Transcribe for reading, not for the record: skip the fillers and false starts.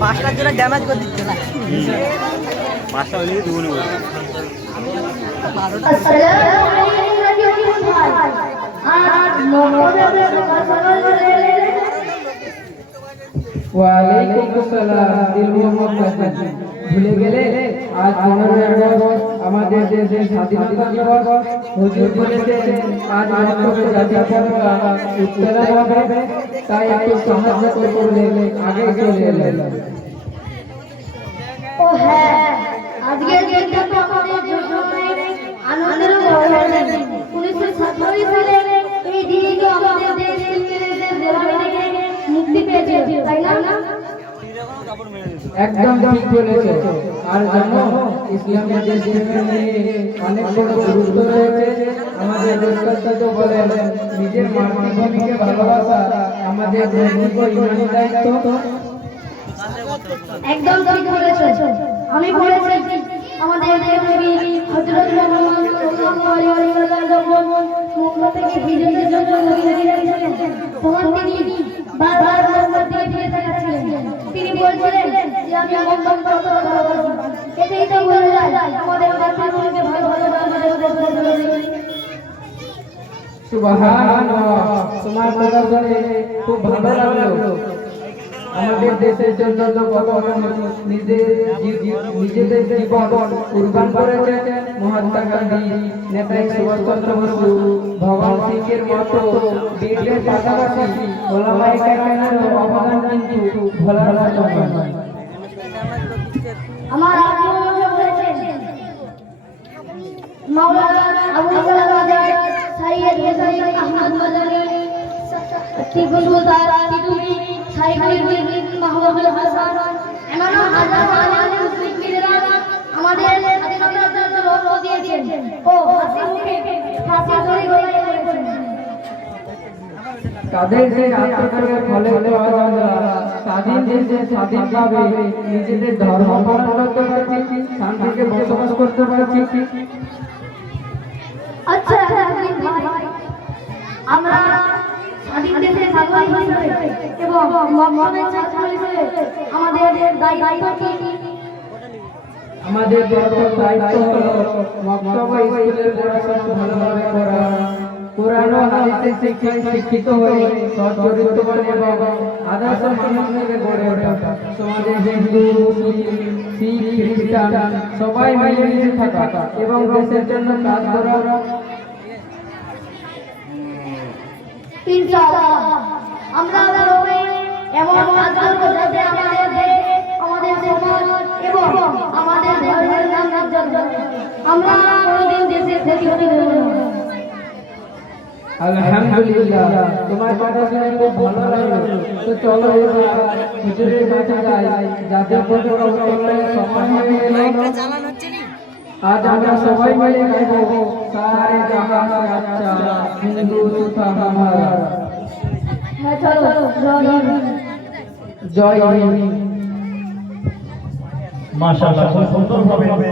মাছটার জন্য ড্যামেজ করে দিচ্ছে না মাছটা হলে দুগুণ ওয়ালাইকুম আসসালাম দিল মোহাম্মদ ভুলে গেলে আজ 15 আগস্ট আমাদের দেশের স্বাধীনতা দিবস হুজুর বলেছেন আজ বক্তব্যে জাতীয় পতাকা উত্তোলন হবে তাই একটু সাহায্য করলে আগে চলে এলেন ও হ্যাঁ আজকের দিনটা তো আমাদের জন্য আনন্দের দিন 1947 সালে এই দিনটি আমাদের দেশ ইংরেজদের গোলামি থেকে মুক্তি পেয়েছে তাই না একদম ঠিক বলেছো আর জানো ইসলামের যে জীবনে অনেক বড় গুরুত্ব রয়েছে আমাদের রসুল বলেন নিজের মাতৃভূমিকে ভালোবাসা আমাদের নৈতিক ও ঈমানি দায়িত্ব একদম ঠিক বলেছো আমি পড়েছি আমাদের নবী হযরত মুহাম্মদ সাল্লাল্লাহু আলাইহি ওয়াসাল্লাম যখন মক্কা থেকে হিজরতের জন্য মদিনায় গিয়েছিলেন তখন তিনি বারবার মক্কার দিকে ফিরে তাকাচ্ছিলেন তিনি বলছিলেন যে আমি মক্কা কত ভালোবাসি এটাই তো বলে যায় আমাদের মাতৃভূমিকে ভালোবাসা আমাদের সুবহানাল্লাহ তোমার কথা শুনে খুব ভালো লাগলো আমাদের দেশের জন্য কত নিজেদের জীবন কুরবান করেছে মহাত্মা গান্ধী নেতাজি সুভাষচন্দ্র বসু ভগৎ সিংয়ের মতো বীরদের পাশাপাশি ওলামায়ে কেরামের অবদান কিন্তু ভোলার মতো নয় আমার আব্বু বলেছে মাওলানা আবুল কালাম আজাদ সাইয়্যিদ হোসেন আহমদ মাদানী তিবুলদার তিতুমি সাইফুল মাহমুদ হাসান এমন হাজার হাজার মুসলিম বীররা আমাদের স্বাধীনতার জন্য রক্ত দিয়েছেন ও হাসি মুখে ফাঁসি তৈরি করেছেন তাদের যে আত্মত্যাগের ফলে আজ আমরা স্বাধীন দেশে স্বাধীনভাবে নিজেদের ধর্ম পালন করতে পারছি শান্তিতে বসবাস করতে পারছি আচ্ছা ভাই আমরা স্বাধীন দেশে নাগরিক হিসেবে এবং মক্তবের ছাত্র হিসেবে আমাদের দায়িত্ব কি আমাদের প্রথম দায়িত্ব হলো মক্তব স্কুলের পড়াশোনা ভালোভাবে করা কোরআন ও হাদিসের শিক্ষায় শিক্ষিত হয়ে সৎ চরিত্রবান এবং আদর্শ মানুষ হিসেবে গড়ে ওঠা সমাজে হিন্দু মুসলিম শিখ খ্রিস্টান সবাই মিলেমিশে থাকা এবং দেশের জন্য কাজ করা ইনশাআল্লাহ আমরা প্রথমে এমন কাজ করব যাতে আমাদের দেশ আমাদের সমাজ এবং আমাদের ধর্মের নাম উজ্জ্বল আমরা কোনদিন দেশের ক্ষতি হতে দেব না আলহামদুলিল্লাহ তোমার কথা শুনে খুব ভালো লাগলো তো চলো এবার হুজুরের কাছে যাই জাতীয় পতাকা উত্তোলনের সময় হয়ে এলো আজ আমরা সবাই মিলে গাইবো সারে জাহান সে আচ্ছা হিন্দুস্তান হামারা হ্যাঁ চলো জয় হিন্দ মাশাআল্লাহ খুব সুন্দরভাবে